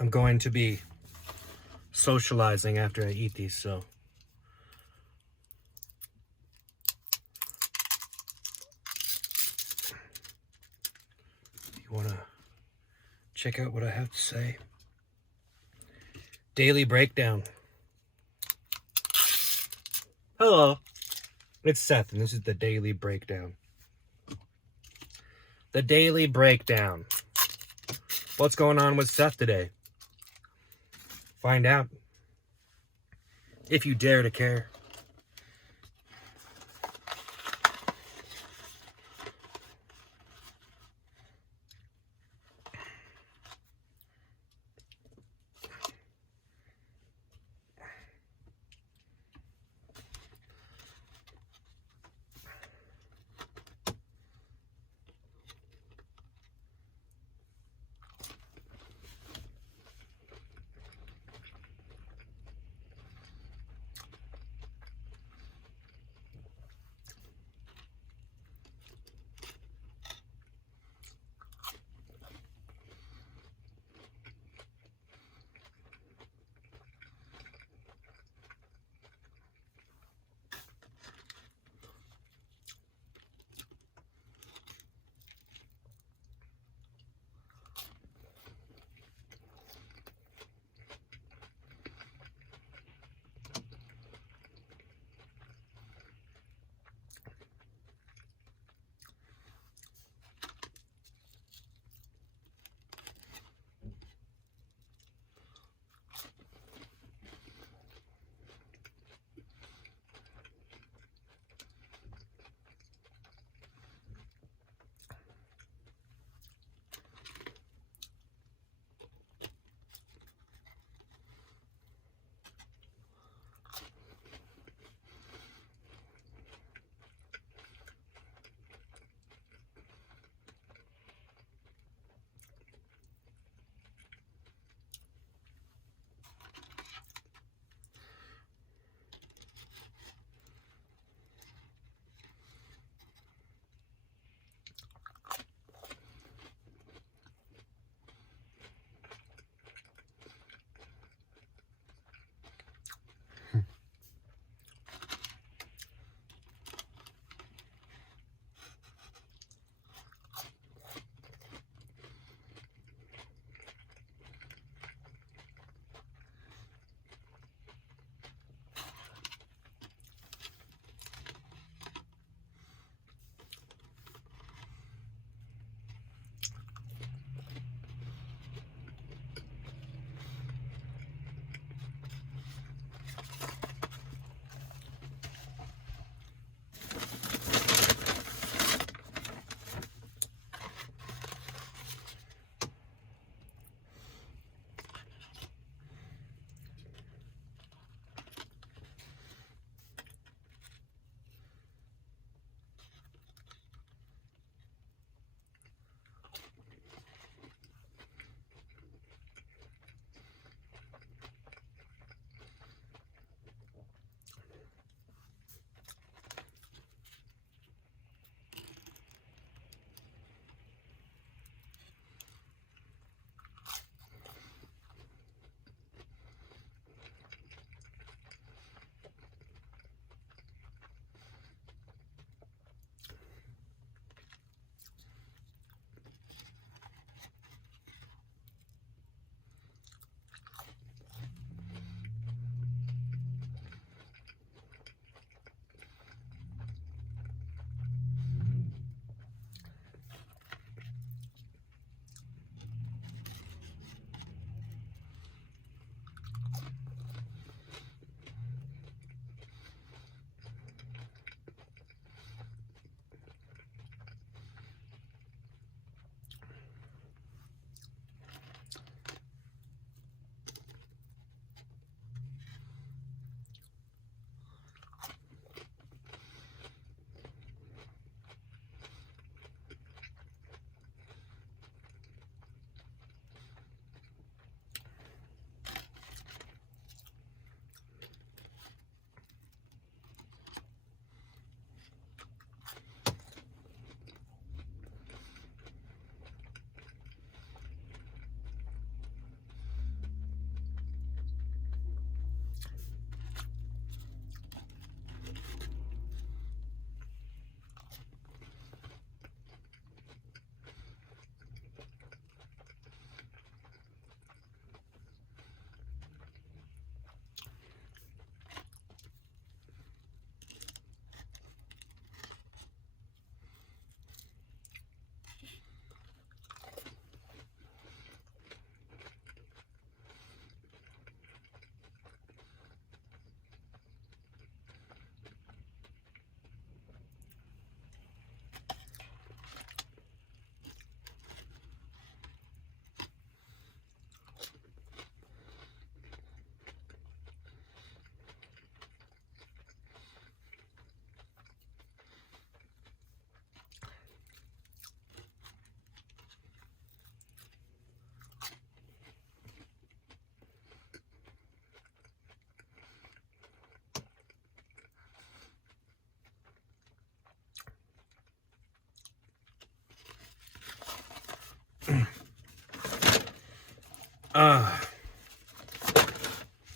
I'm going to be socializing after I eat these, so you want to check out what I have to say. Daily breakdown. Hello, it's Seth, and this is the daily breakdown. The daily breakdown. What's going on with Seth today? Find out. If you dare to care.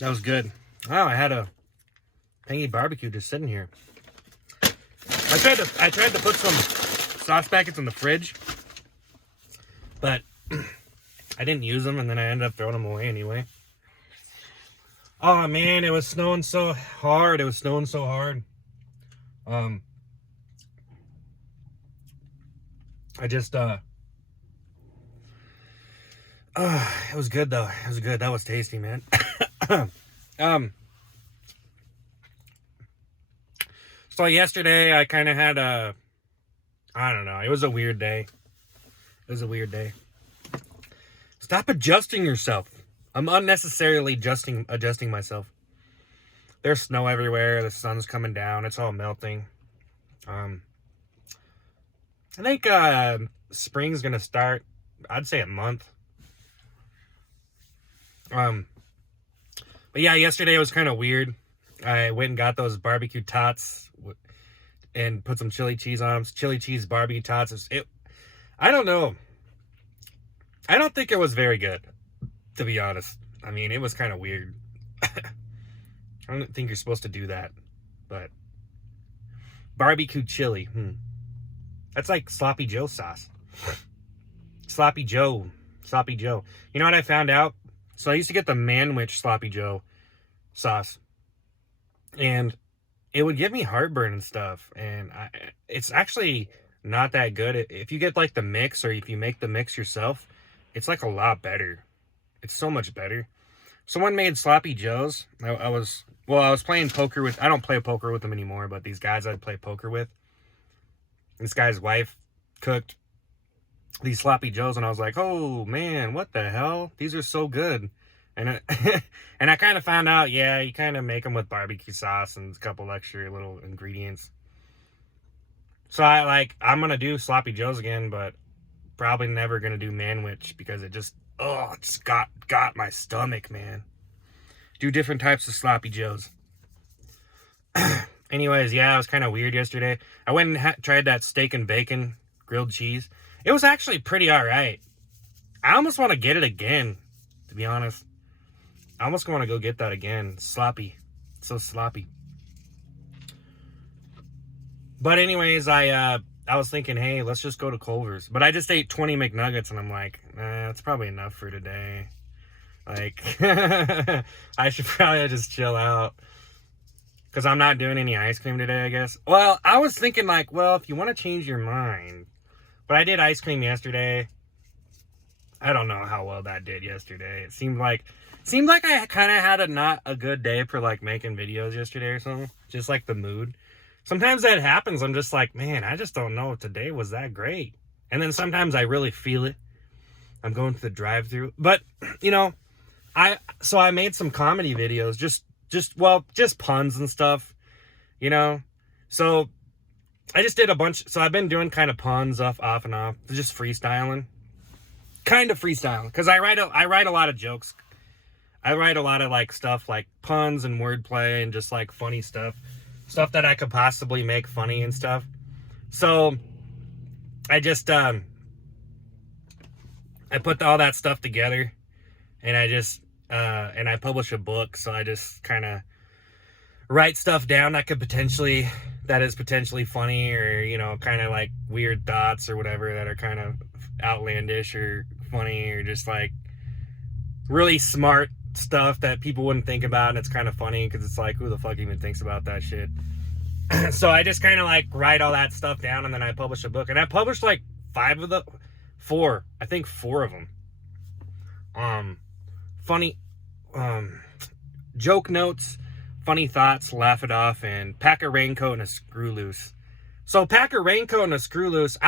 That was good. Oh, I had a tangy barbecue just sitting here. I tried to put some sauce packets in the fridge, but I didn't use them, and then I ended up throwing them away anyway. Oh man, it was snowing so hard. It was snowing so hard. I just it was good though. It was good. That was tasty, man. So yesterday I kind of had I don't know. It was a weird day. It was a weird day. Stop adjusting yourself. I'm unnecessarily adjusting myself. There's snow everywhere. The sun's coming down. It's all melting. I think spring's gonna start. I'd say a month. But yeah, yesterday was kind of weird. I went and got those barbecue tots and put some chili cheese on them. Chili cheese barbecue tots. I don't know. I don't think it was very good, to be honest. I mean, it was kind of weird. I don't think you're supposed to do that, but barbecue chili. That's like Sloppy Joe sauce. Sloppy Joe. You know what I found out? So I used to get the Manwich Sloppy Joe sauce, and it would give me heartburn and stuff, and it's actually not that good. If you get like the mix, or if you make the mix yourself, it's like a lot better. It's so much better. Someone made Sloppy Joes. I was playing poker with, I don't play poker with them anymore, but these guys I'd play poker with, this guy's wife cooked these Sloppy Joes, and I was like, oh man, what the hell? These are so good. And and I kind of found out, yeah, you kind of make them with barbecue sauce and a couple extra little ingredients. So I'm going to do Sloppy Joes again, but probably never going to do Manwich because it just got my stomach, man. Do different types of Sloppy Joes. Anyways, yeah, it was kind of weird yesterday. I went and tried that steak and bacon grilled cheese. It was actually pretty all right. I almost want to get it again, to be honest. I almost want to go get that again. It's sloppy. It's so sloppy. But anyways, I was thinking, hey, let's just go to Culver's. But I just ate 20 McNuggets, and I'm like, that's probably enough for today. Like, I should probably just chill out. Because I'm not doing any ice cream today, I guess. Well, I was thinking like, well, if you want to change your mind. But I did ice cream yesterday. I don't know how well that did yesterday. It seemed like I kind of had not a good day for like making videos yesterday or something. Just like the mood. Sometimes that happens. I'm just like, man, I just don't know if today was that great. And then sometimes I really feel it. I'm going to the drive-thru. But, you know, I made some comedy videos. Just puns and stuff, you know. So I just did a bunch. So I've been doing kind of puns off and off. Just freestyling. Kind of freestyling. Because I write a lot of jokes. I write a lot of like stuff like puns and wordplay and just like funny stuff. Stuff that I could possibly make funny and stuff. So I just I put all that stuff together, and I just and I publish a book. So I just kind of write stuff down that is potentially funny, or, you know, kind of like weird thoughts or whatever that are kind of outlandish or funny, or just like really smart stuff that people wouldn't think about, and it's kind of funny because it's like, who the fuck even thinks about that shit? So I just kind of like write all that stuff down, and then I publish a book, and I published like four of them. Funny joke notes, funny thoughts, laugh it off, and pack a raincoat and a screw loose. So pack a raincoat and a screw loose.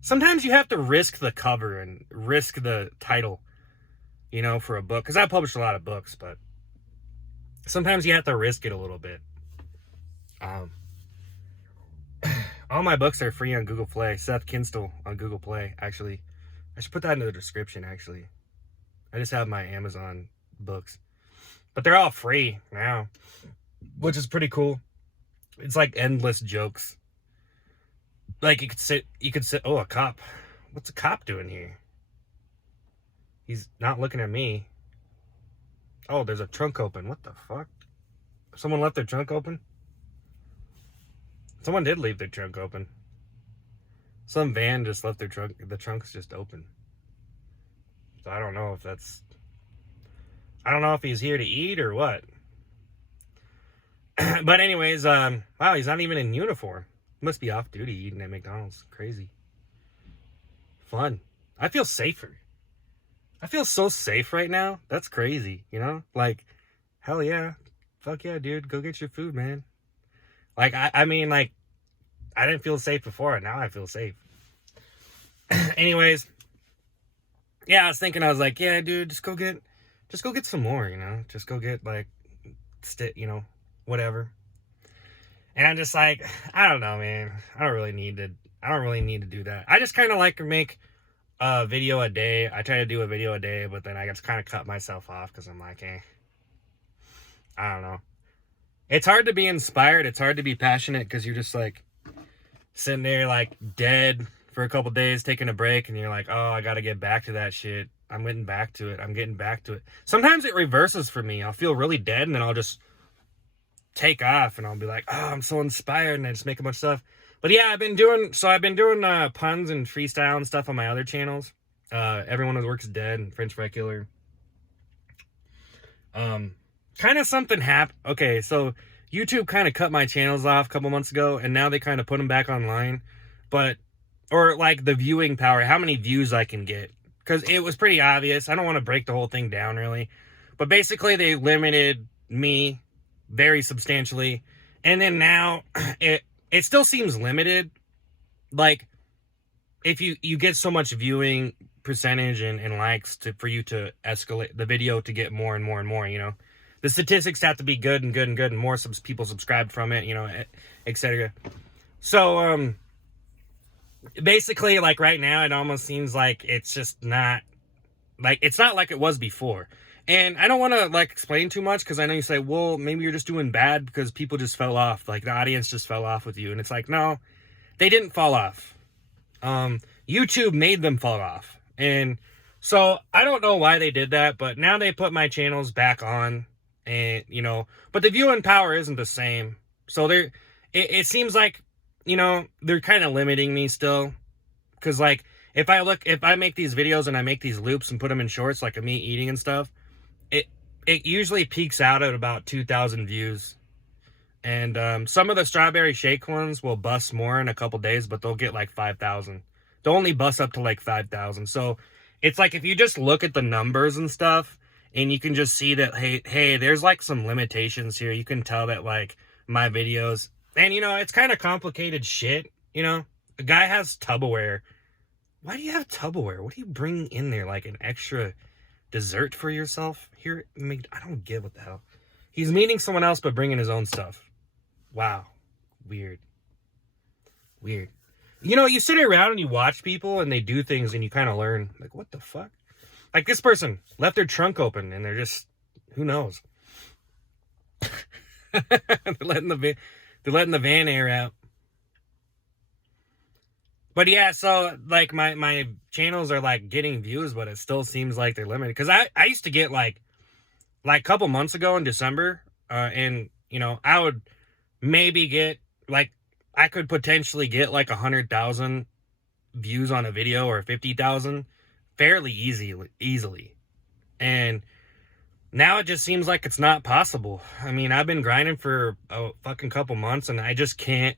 Sometimes you have to risk the cover and risk the title, you know, for a book. Because I published a lot of books, but sometimes you have to risk it a little bit. All my books are free on Google Play. Seth Kinstall on Google Play, actually. I should put that in the description, actually. I just have my Amazon books. But they're all free now, which is pretty cool. It's like endless jokes. Like you could sit, oh, a cop. What's a cop doing here? He's not looking at me. Oh, there's a trunk open. What the fuck? Someone left their trunk open? Someone did leave their trunk open. Some van just left their trunk. The trunk's just open. So I don't know if that's... I don't know if he's here to eat or what. But anyways, wow, he's not even in uniform. He must be off duty eating at McDonald's. Crazy. Fun. I feel safer. I feel so safe right now. That's crazy, you know? Like, hell yeah. Fuck yeah, dude. Go get your food, man. Like, I mean, like, I didn't feel safe before. Now I feel safe. Anyways. Yeah, I was like, yeah, dude, just go get some more, you know? Just go get, like, you know, whatever. And I'm just like, I don't know, man. I don't really need to do that. I just kind of like to make a video a day. I try to do a video a day, but then I just kind of cut myself off because I'm like, I don't know. It's hard to be inspired. It's hard to be passionate because you're just like sitting there like dead for a couple days, taking a break, and you're like, oh, I got to get back to that shit. I'm getting back to it. Sometimes it reverses for me. I'll feel really dead, and then I'll just take off, and I'll be like, oh, I'm so inspired, and I just make a bunch of stuff. But yeah, I've been doing puns and freestyle and stuff on my other channels. Everyone Who Works Dead and French Fry Killer. Kind of something happened. Okay, so YouTube kind of cut my channels off a couple months ago, and now they kind of put them back online. Or like the viewing power, how many views I can get. Because it was pretty obvious. I don't want to break the whole thing down, really. But basically, they limited me very substantially. And then now, it still seems limited. Like, if you get so much viewing percentage and likes for you to escalate the video to get more and more and more, you know. The statistics have to be good and good and good, and more people subscribe from it, you know, etc. So, basically, like, right now, it almost seems like it's just not, like, it's not like it was before. And I don't want to, like, explain too much, because I know you say, well, maybe you're just doing bad because people just fell off. Like, the audience just fell off with you. And it's like, no, they didn't fall off. YouTube made them fall off. And so, I don't know why they did that, but now they put my channels back on. And, you know, but the viewing power isn't the same. So, it seems like, you know, they're kind of limiting me still. Because, like, if I make these videos and I make these loops and put them in shorts, like of me eating and stuff, it usually peaks out at about 2,000 views. And some of the strawberry shake ones will bust more in a couple days, but they'll get like 5,000. They'll only bust up to like 5,000. So it's like if you just look at the numbers and stuff, and you can just see that, hey, there's like some limitations here. You can tell that like my videos, and you know, it's kind of complicated shit. You know, a guy has Tupperware. Why do you have Tupperware? What are you bringing in there? Like an extra dessert for yourself? Here, I don't get what the hell. He's meeting someone else but bringing his own stuff. Wow. Weird. You know, you sit around and you watch people and they do things and you kind of learn. Like, what the fuck? Like this person left their trunk open and they're just, who knows? they're letting the van air out. But yeah, so like my channels are like getting views, but it still seems like they're limited. Because I used to get like a couple months ago in December, and you know, I would maybe get like, I could potentially get like 100,000 views on a video or 50,000 fairly easily. And now it just seems like it's not possible. I mean, I've been grinding for a fucking couple months and I just can't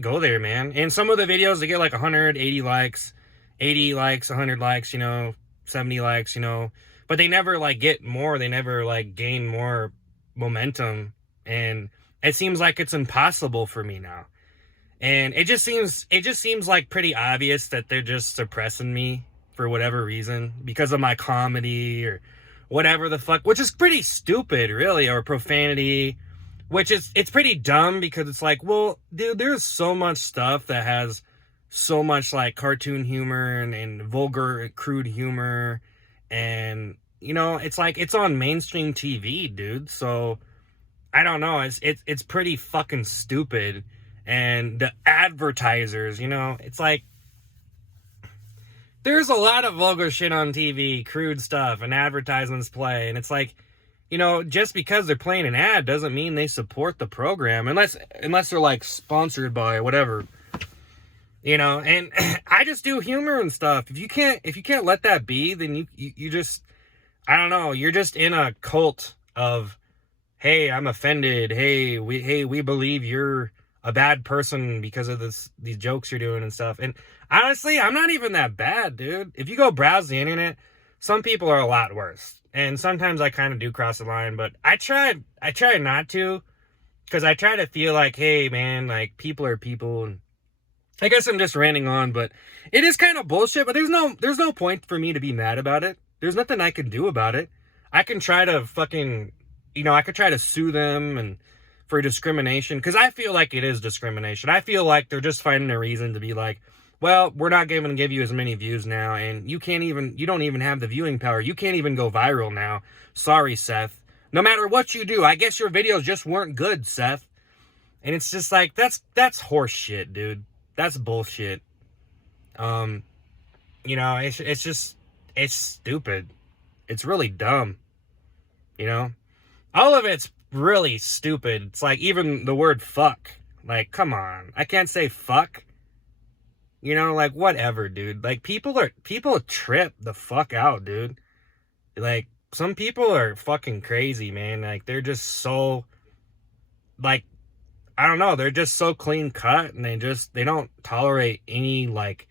go there, man. And some of the videos, they get like 180 likes, 80 likes, 100 likes, you know, 70 likes, you know, but they never like get more. They never like gain more momentum. And it seems like it's impossible for me now. And it just seems like pretty obvious that they're just suppressing me for whatever reason because of my comedy or whatever the fuck, which is pretty stupid, really, or profanity. It's pretty dumb because it's like, well, dude, there's so much stuff that has so much like cartoon humor and vulgar, crude humor. And, you know, it's like, it's on mainstream TV, dude. So I don't know. It's pretty fucking stupid. And the advertisers, you know, it's like, there's a lot of vulgar shit on TV, crude stuff, and advertisements play, and it's like, you know, just because they're playing an ad doesn't mean they support the program, unless they're like sponsored by whatever, you know. And I just do humor and stuff. If you can't let that be, then you just, I don't know, you're just in a cult of, hey, I'm offended. Hey, we believe you're a bad person because of these jokes you're doing and stuff. And honestly, I'm not even that bad, dude. If you go browse the internet, some people are a lot worse. And sometimes I kind of do cross the line, but I try not to, because I try to feel like, hey, man, like, people are people. And I guess I'm just ranting on, but it is kind of bullshit. But there's no point for me to be mad about it. There's nothing I can do about it. I can try to fucking, you know, I could try to sue them and for discrimination, because I feel like it is discrimination. I feel like they're just finding a reason to be like, well, we're not going to give you as many views now, and you don't even have the viewing power. You can't even go viral now. Sorry, Seth. No matter what you do, I guess your videos just weren't good, Seth. And it's just like, that's horse shit, dude. That's bullshit. You know, it's stupid. It's really dumb. You know? All of it's really stupid. It's like, even the word fuck. Like, come on. I can't say fuck. You know, like, whatever, dude. Like, people trip the fuck out, dude. Like, some people are fucking crazy, man. Like, they're just so, like, I don't know, they're just so clean cut, and they don't tolerate any, like,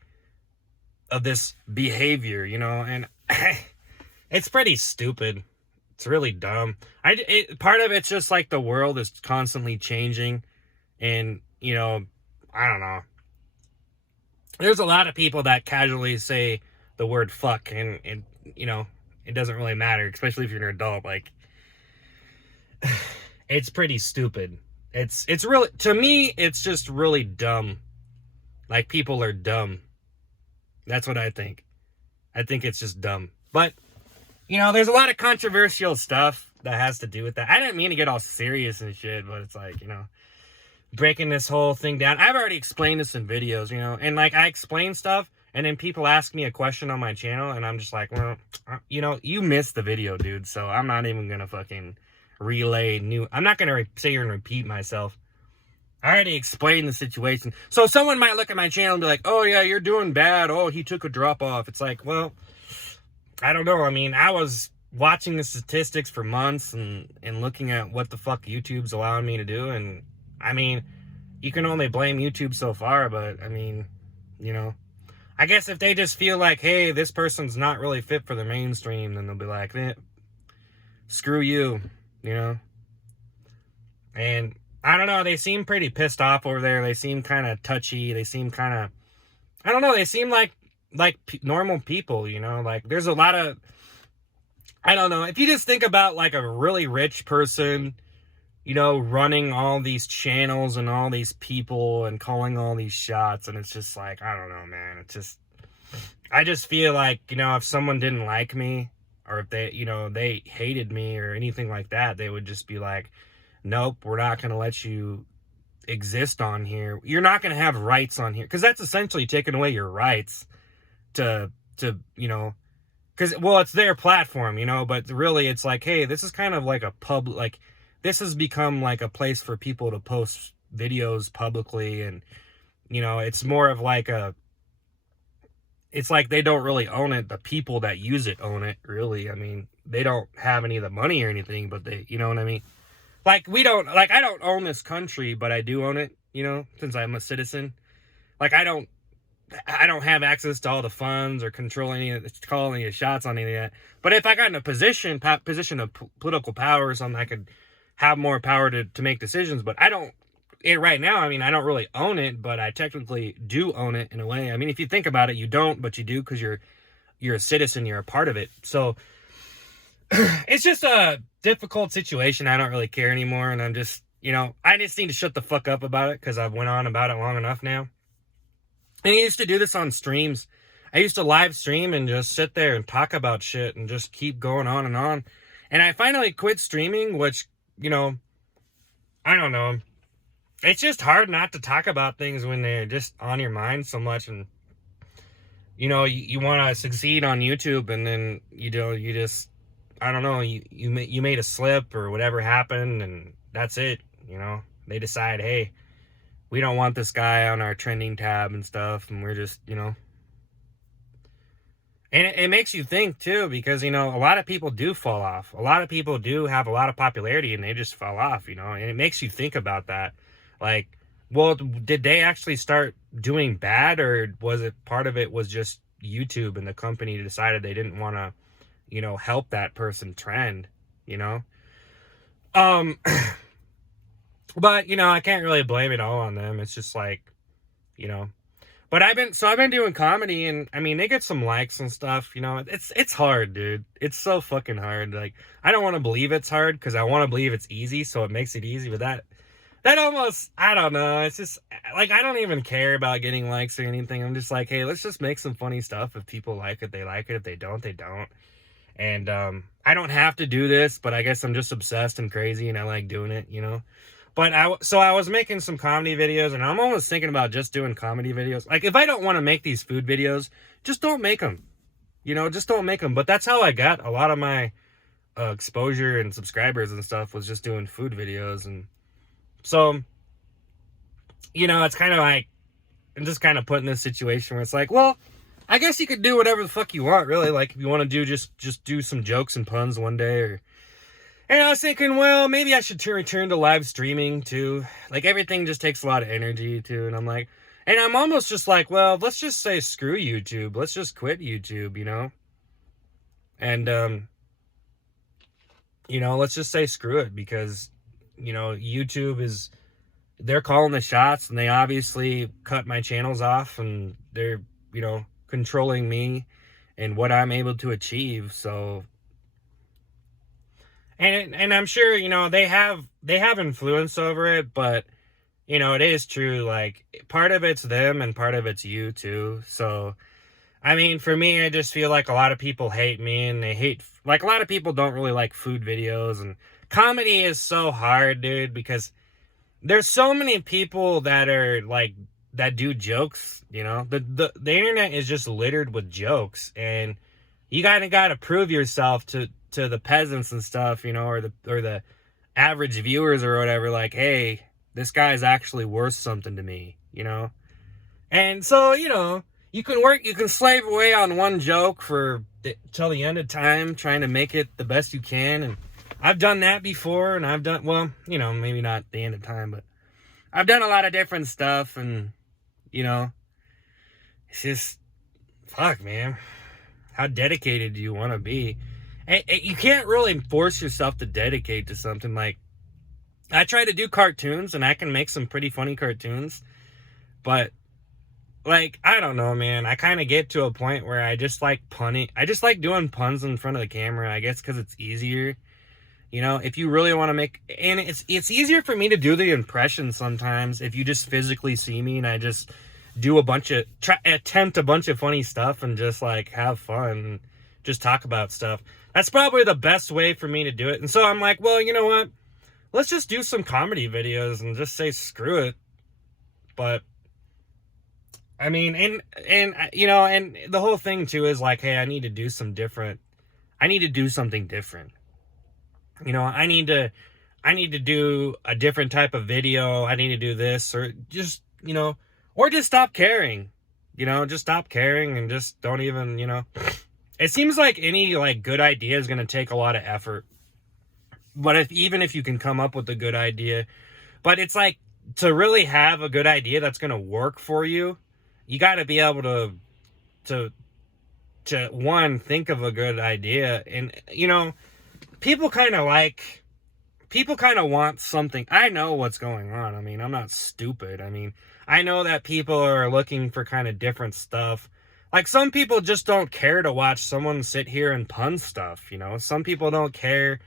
of this behavior, you know. And it's pretty stupid. It's really dumb. Part of it's just like the world is constantly changing, and, you know, I don't know. There's a lot of people that casually say the word fuck, and you know, it doesn't really matter, especially if you're an adult. Like, it's pretty stupid. It's really, to me, it's just really dumb. Like, people are dumb. That's what I think. I think it's just dumb. But, you know, there's a lot of controversial stuff that has to do with that. I didn't mean to get all serious and shit, but it's like, you know, breaking this whole thing down. I've already explained this in videos, you know, and like, I explain stuff, and then people ask me a question on my channel, and I'm just like, well, you know, you missed the video, dude, so I'm not even gonna fucking relay I'm not gonna sit here and repeat myself. I already explained the situation. So someone might look at my channel and be like, oh yeah, you're doing bad, oh, he took a drop off. It's like, well, I don't know. I mean, I was watching the statistics for months and looking at what the fuck YouTube's allowing me to do, and I mean, you can only blame YouTube so far, but I mean, you know, I guess if they just feel like, hey, this person's not really fit for the mainstream, then they'll be like, screw you, you know? And I don't know, they seem pretty pissed off over there. They seem kind of touchy. They seem kind of, I don't know, they seem like normal people, you know? Like, there's a lot of, I don't know, if you just think about like a really rich person, you know, running all these channels and all these people and calling all these shots, and it's just like, I don't know, man. It's just, I just feel like, you know, if someone didn't like me, or if they, you know, they hated me or anything like that, they would just be like, nope, we're not going to let you exist on here. You're not going to have rights on here. Because that's essentially taking away your rights to, you know, because, well, it's their platform, you know, but really it's like, hey, this is kind of like a like, this has become like a place for people to post videos publicly, and, you know, it's more of like it's like they don't really own it. The people that use it own it, really. I mean, they don't have any of the money or anything, but they, you know what I mean? Like, I don't own this country, but I do own it, you know, since I'm a citizen. Like, I don't have access to all the funds or call any of the shots on any of that. But if I got in a position of political power or something, I could have more power to make decisions. But I don't, right now, I mean, I don't really own it, but I technically do own it in a way. I mean, if you think about it, you don't, but you do, because you're a citizen, you're a part of it. So it's just a difficult situation. I don't really care anymore, and I'm just, you know, I just need to shut the fuck up about it, because I've went on about it long enough now. And I used to do this on streams. I used to live stream and just sit there and talk about shit and just keep going on and on. And I finally quit streaming, which, you know, I don't know. It's just hard not to talk about things when they're just on your mind so much. And you want to succeed on YouTube, and then you just, I don't know, you made a slip or whatever happened, and that's it. They decide, hey, we don't want this guy on our trending tab and stuff, and we're just, and it makes you think too, because a lot of people do fall off. A lot of people do have a lot of popularity, and they just fall off. And it makes you think about that. Like, well, did they actually start doing bad, or was it part of it was just YouTube and the company decided they didn't want to, help that person trend, um but I can't really blame it all on them. It's just like, but I've been doing comedy, and I mean, they get some likes and stuff. It's hard, dude. It's so fucking hard. Like, I don't want to believe it's hard, because I want to believe it's easy, so it makes it easy. But that almost, I don't know. It's just like, I don't even care about getting likes or anything. I'm just like, hey, let's just make some funny stuff. If people like it, they like it. If they don't, they don't. And I don't have to do this, but I guess I'm just obsessed and crazy, and I like doing it, But I was making some comedy videos, and I'm almost thinking about just doing comedy videos. Like, if I don't want to make these food videos, just don't make them. Just don't make them. But that's how I got a lot of my exposure and subscribers and stuff, was just doing food videos. And so, it's kind of like, I'm just kind of put in this situation where it's like, well, I guess you could do whatever the fuck you want, really. Like, if you want to do, just do some jokes and puns one day, or... And I was thinking, well, maybe I should return to live streaming too. Like, everything just takes a lot of energy too. And I'm almost just like, well, let's just say screw YouTube. Let's just quit YouTube, And, let's just say screw it, because, YouTube they're calling the shots, and they obviously cut my channels off, and they're, controlling me and what I'm able to achieve. So, and I'm sure, they have influence over it, but, it is true. Like, part of it's them and part of it's you too. So, I mean, for me, I just feel like a lot of people hate me, and like, a lot of people don't really like food videos, and comedy is so hard, dude, because there's so many people that are like, that do jokes, the internet is just littered with jokes, and you gotta prove yourself to the peasants and stuff, or the average viewers or whatever, like, hey, this guy's actually worth something to me, And so, you can slave away on one joke till the end of time, trying to make it the best you can. And I've done that before, and well, maybe not the end of time, but I've done a lot of different stuff, and, it's just, fuck, man. How dedicated do you want to be? You can't really force yourself to dedicate to something. Like, I try to do cartoons, and I can make some pretty funny cartoons, but, like, I don't know, man. I kind of get to a point where I just like punning. I just like doing puns in front of the camera, I guess, because it's easier. If you really want to make, and it's easier for me to do the impression sometimes if you just physically see me, and I just do attempt a bunch of funny stuff, and just like have fun and just talk about stuff. That's probably the best way for me to do it. And so I'm like, well, you know what? Let's just do some comedy videos and just say screw it. But I mean, and the whole thing too is like, hey, I need to do something different. I need to do a different type of video. I need to do this, or just, or just stop caring, just stop caring, and just don't even, it seems like any like good idea is going to take a lot of effort. But even if you can come up with a good idea, but it's like, to really have a good idea that's going to work for you, you got to be able to one, think of a good idea. And, people kind of want something. I know what's going on. I mean, I'm not stupid. I mean, I know that people are looking for kind of different stuff. Like, some people just don't care to watch someone sit here and pun stuff, Some people don't care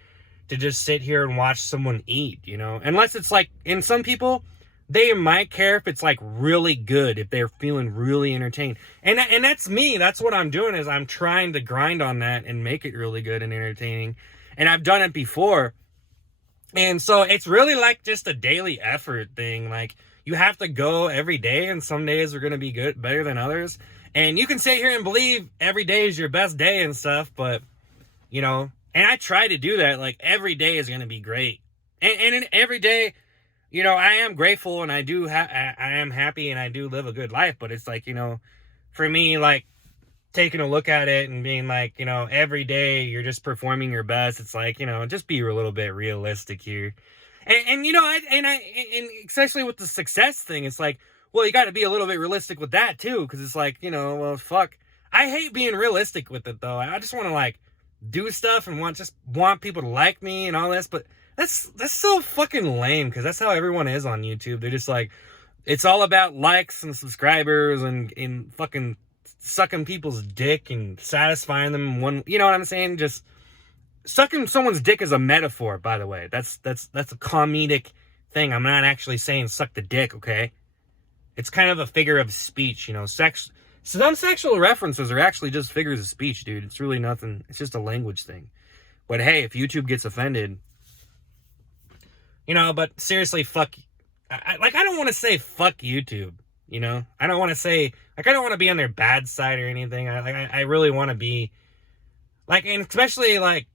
to just sit here and watch someone eat, Unless it's like, and some people, they might care if it's like really good, if they're feeling really entertained. And that's me. That's what I'm doing, is I'm trying to grind on that and make it really good and entertaining. And I've done it before. And so it's really like just a daily effort thing. Like, you have to go every day, and some days are going to be better than others. And you can sit here and believe every day is your best day and stuff, but, you know, and I try to do that. Like, every day is going to be great. And every day, you know, I am grateful and I am happy and I do live a good life. But it's like, you know, for me, like, taking a look at it and being like, you know, every day you're just performing your best. It's like, you know, just be a little bit realistic here. And you know, and especially with the success thing, it's like, well, you got to be a little bit realistic with that too. Cause it's like, you know, well, fuck, I hate being realistic with it though. I just want to like do stuff and want people to like me and all this, but that's so fucking lame. Cause that's how everyone is on YouTube. They're just like, it's all about likes and subscribers and fucking sucking people's dick and satisfying them you know what I'm saying? Just sucking someone's dick is a metaphor, by the way. That's a comedic thing. I'm not actually saying suck the dick, okay? It's kind of a figure of speech, you know. Some sexual references are actually just figures of speech, dude. It's really nothing. It's just a language thing. But hey, if YouTube gets offended, you know, but seriously, fuck. I don't want to say fuck YouTube, you know? I don't want to say, like, I don't want to be on their bad side or anything. I really want to be, like, and especially, like,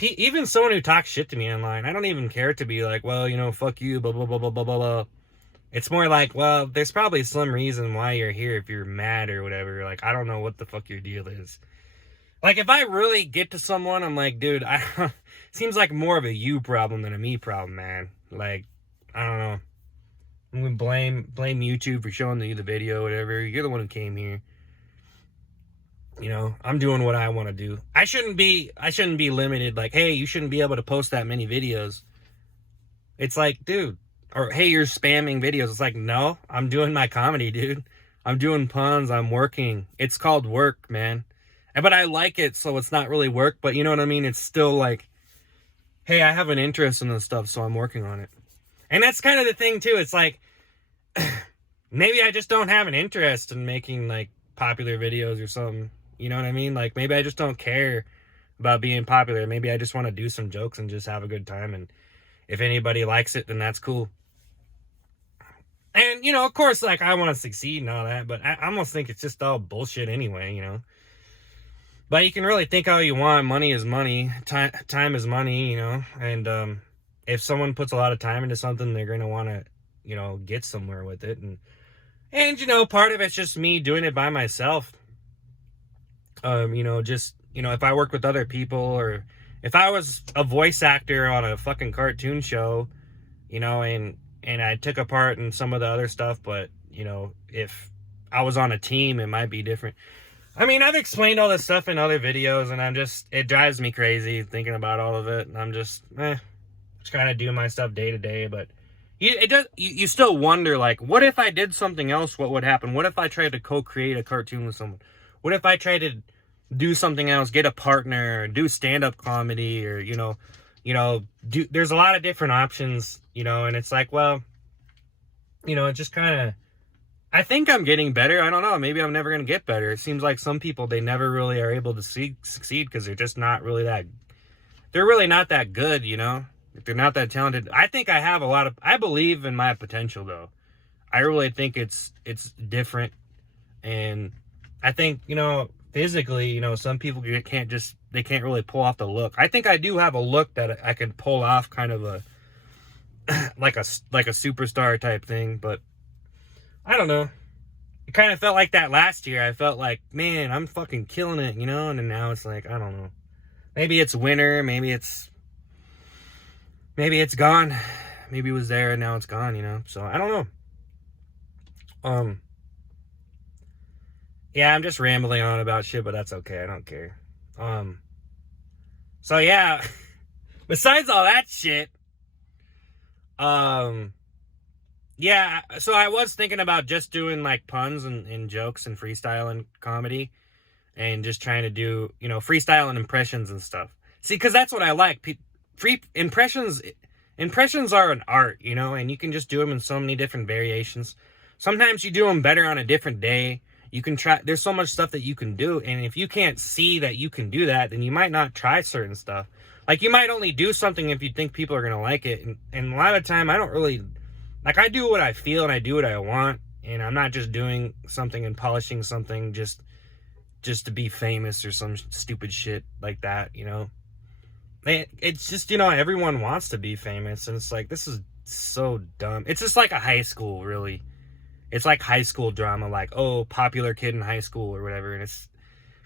even someone who talks shit to me online, I don't even care to be like, well, you know, fuck you, blah, blah, blah, blah, blah, blah, blah. It's more like, well, there's probably some reason why you're here if you're mad or whatever. Like, I don't know what the fuck your deal is. Like, if I really get to someone, I'm like, dude, seems like more of a you problem than a me problem, man. Like, I don't know. I'm gonna blame YouTube for showing you the video, whatever. You're the one who came here. You know, I'm doing what I want to do. I shouldn't be limited. Like, hey, you shouldn't be able to post that many videos. It's like, dude, or hey, you're spamming videos. It's like, no, I'm doing my comedy, dude. I'm doing puns. I'm working. It's called work, man. But I like it, so it's not really work. But you know what I mean? It's still like, hey, I have an interest in this stuff, so I'm working on it. And that's kind of the thing too. It's like, maybe I just don't have an interest in making like popular videos or something. You know what I mean? Like, maybe I just don't care about being popular. Maybe I just want to do some jokes and just have a good time. And if anybody likes it, then that's cool. And, you know, of course, like, I want to succeed and all that, but I almost think it's just all bullshit anyway, you know. But you can really think how you want. Money is money. Time is money, you know. And if someone puts a lot of time into something, they're going to want to, you know, get somewhere with it. And, you know, part of it's just me doing it by myself. You know, just, you know, if I worked with other people or if I was a voice actor on a fucking cartoon show, you know, and I took a part in some of the other stuff, but, you know, if I was on a team, it might be different. I mean, I've explained all this stuff in other videos, and it drives me crazy thinking about all of it, and I'm just kind of doing my stuff day to day, but you still wonder, like, what if I did something else, what would happen? What if I tried to co-create a cartoon with someone? What if I tried to do something else, get a partner, or do stand-up comedy, or, you know, there's a lot of different options, you know, and it's like, well, you know, it just kind of, I think I'm getting better. I don't know. Maybe I'm never going to get better. It seems like some people, they never really are able to succeed because they're just not really they're really not that good, you know, if they're not that talented. I think I have I believe in my potential though. I really think it's different. And I think, you know, physically, you know, some people they can't really pull off the look. I think I do have a look that I can pull off kind of a, like a superstar type thing, but I don't know. It kind of felt like that last year. I felt like, man, I'm fucking killing it, you know? And then now it's like, I don't know. Maybe it's winter. Maybe it's gone. Maybe it was there and now it's gone, you know? So I don't know. Yeah, I'm just rambling on about shit, but that's okay. I don't care. So yeah, besides all that shit, yeah, so I was thinking about just doing like puns and jokes and freestyle and comedy and just trying to do, you know, freestyle and impressions and stuff. See, because that's what I like. Impressions are an art, you know, and you can just do them in so many different variations. Sometimes you do them better on a different day. You can try, there's so much stuff that you can do, and if you can't see that you can do that, then you might not try certain stuff. Like, you might only do something if you think people are going to like it, and a lot of the time, I don't really, like, I do what I feel, and I do what I want, And I'm not just doing something and polishing something just to be famous or some stupid shit like that, you know. It's just, you know, everyone wants to be famous, and it's like, this is so dumb. It's just like a high school, really. It's like high school drama, like, oh, popular kid in high school or whatever, and it's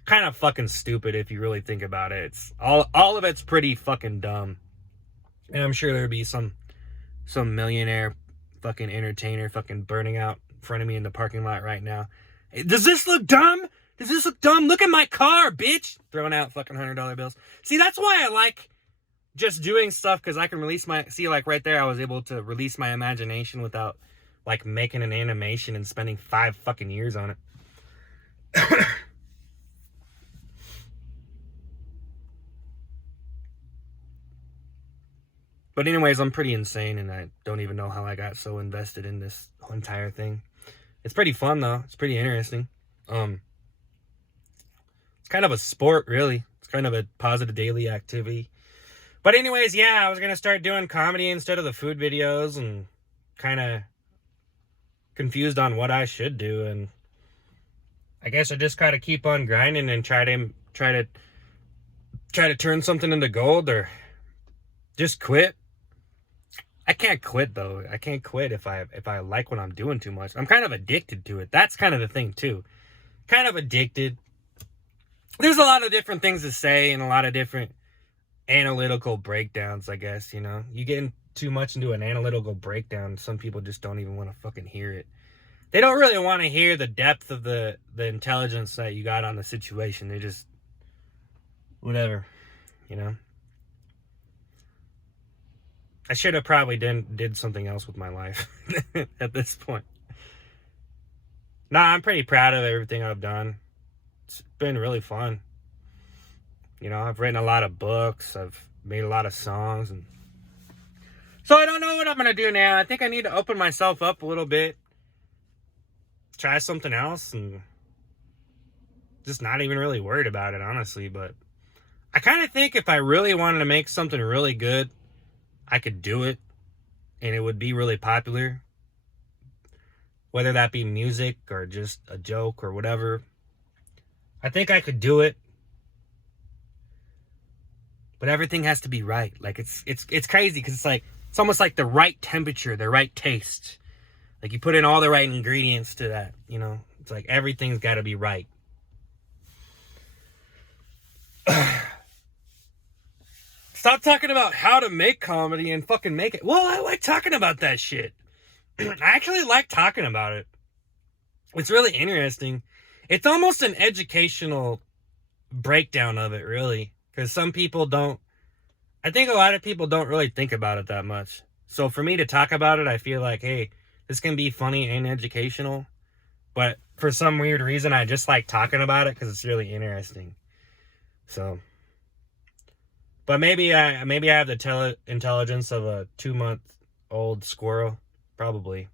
kind of fucking stupid if you really think about it. It's all of it's pretty fucking dumb. And I'm sure there'd be some millionaire fucking entertainer fucking burning out in front of me in the parking lot right now. Hey, does this look dumb? Does this look dumb? Look at my car, bitch! Throwing out fucking $100 bills. See, that's why I like just doing stuff, because I can release my... See, like right there, I was able to release my imagination without, like, making an animation and spending 5 fucking years on it. But anyways, I'm pretty insane, and I don't even know how I got so invested in this entire thing. It's pretty fun, though. It's pretty interesting. It's kind of a sport, really. It's kind of a positive daily activity. But anyways, yeah, I was going to start doing comedy instead of the food videos, and kind of confused on what I should do. And I guess I just got to keep on grinding and try to turn something into gold, or just quit. I can't quit, though. I can't quit if I like what I'm doing too much. I'm kind of addicted to it. That's kind of the thing, too. Kind of addicted. There's a lot of different things to say and a lot of different analytical breakdowns, I guess, you know. You get too much into an analytical breakdown, some people just don't even want to fucking hear it. They don't really want to hear the depth of the intelligence that you got on the situation. They just... whatever, you know. I should have probably did something else with my life at this point. Nah, I'm pretty proud of everything I've done. It's been really fun. You know, I've written a lot of books. I've made a lot of songs. And so I don't know what I'm going to do now. I think I need to open myself up a little bit. Try something else. And just not even really worried about it, honestly. But I kind of think if I really wanted to make something really good, I could do it. And it would be really popular. Whether that be music or just a joke or whatever. I think I could do it. But everything has to be right. Like, it's crazy, because it's like, it's almost like the right temperature, the right taste. Like, you put in all the right ingredients to that, you know? It's like, everything's got to be right. Stop talking about how to make comedy and fucking make it. Well, I like talking about that shit. I actually like talking about it. It's really interesting. It's almost an educational breakdown of it, really. Because some people don't... I think a lot of people don't really think about it that much. So for me to talk about it, I feel like, hey, this can be funny and educational. But for some weird reason, I just like talking about it because it's really interesting. So... But maybe I have the intelligence of a 2-month-old squirrel. Probably.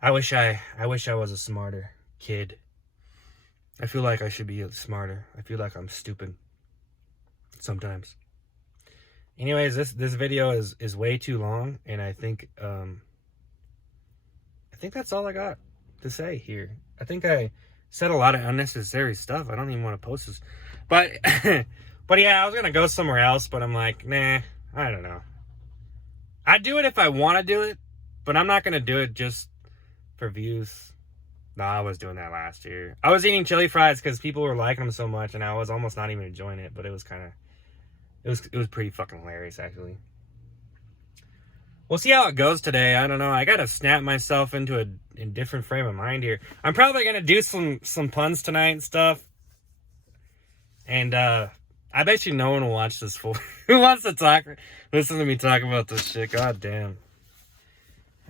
I wish I was a smarter kid. I feel like I should be smarter. I feel like I'm stupid sometimes. Anyways, this video is way too long, and I think that's all I got to say here. I think I said a lot of unnecessary stuff. I don't even want to post this. But but yeah, I was gonna go somewhere else, but I'm like, nah, I don't know. I'd do it if I want to do it, but I'm not gonna do it just for views. No, I was doing that last year. I was eating chili fries because people were liking them so much, and I was almost not even enjoying it, but it was kind of... It was pretty fucking hilarious, actually. We'll see how it goes today. I don't know. I gotta snap myself into a different frame of mind here. I'm probably gonna do some puns tonight and stuff. And, I bet you no one will watch this fool. Who wants to listen to me talk about this shit? God damn.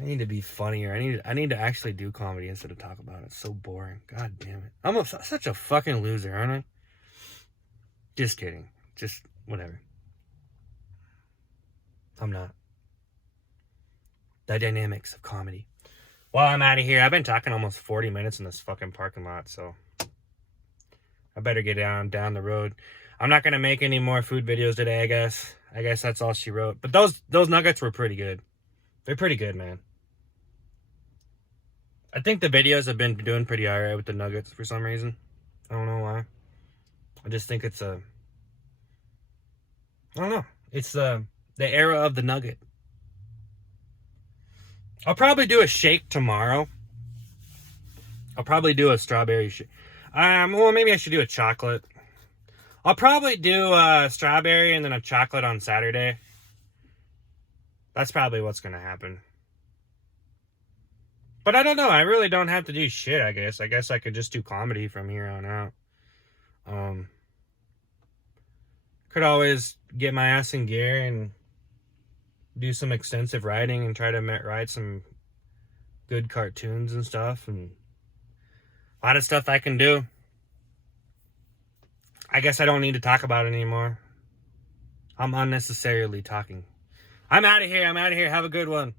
I need to be funnier. I need to actually do comedy instead of talk about it. It's so boring. God damn it. I'm such a fucking loser, aren't I? Just kidding. Just whatever. I'm not. The dynamics of comedy. Well, I'm out of here. I've been talking almost 40 minutes in this fucking parking lot, so I better get down the road. I'm not gonna make any more food videos today, I guess. I guess that's all she wrote. But those nuggets were pretty good. They're pretty good, man. I think the videos have been doing pretty alright with the nuggets for some reason. I don't know why. I just think it's I don't know. It's the era of the nugget. I'll probably do a shake tomorrow. I'll probably do a strawberry shake. Well, maybe I should do a chocolate. I'll probably do a strawberry and then a chocolate on Saturday. That's probably what's going to happen. But I don't know. I really don't have to do shit, I guess. I guess I could just do comedy from here on out. Could always get my ass in gear and do some extensive writing and try to write some good cartoons and stuff. And a lot of stuff I can do. I guess I don't need to talk about it anymore. I'm unnecessarily talking. I'm out of here. Have a good one.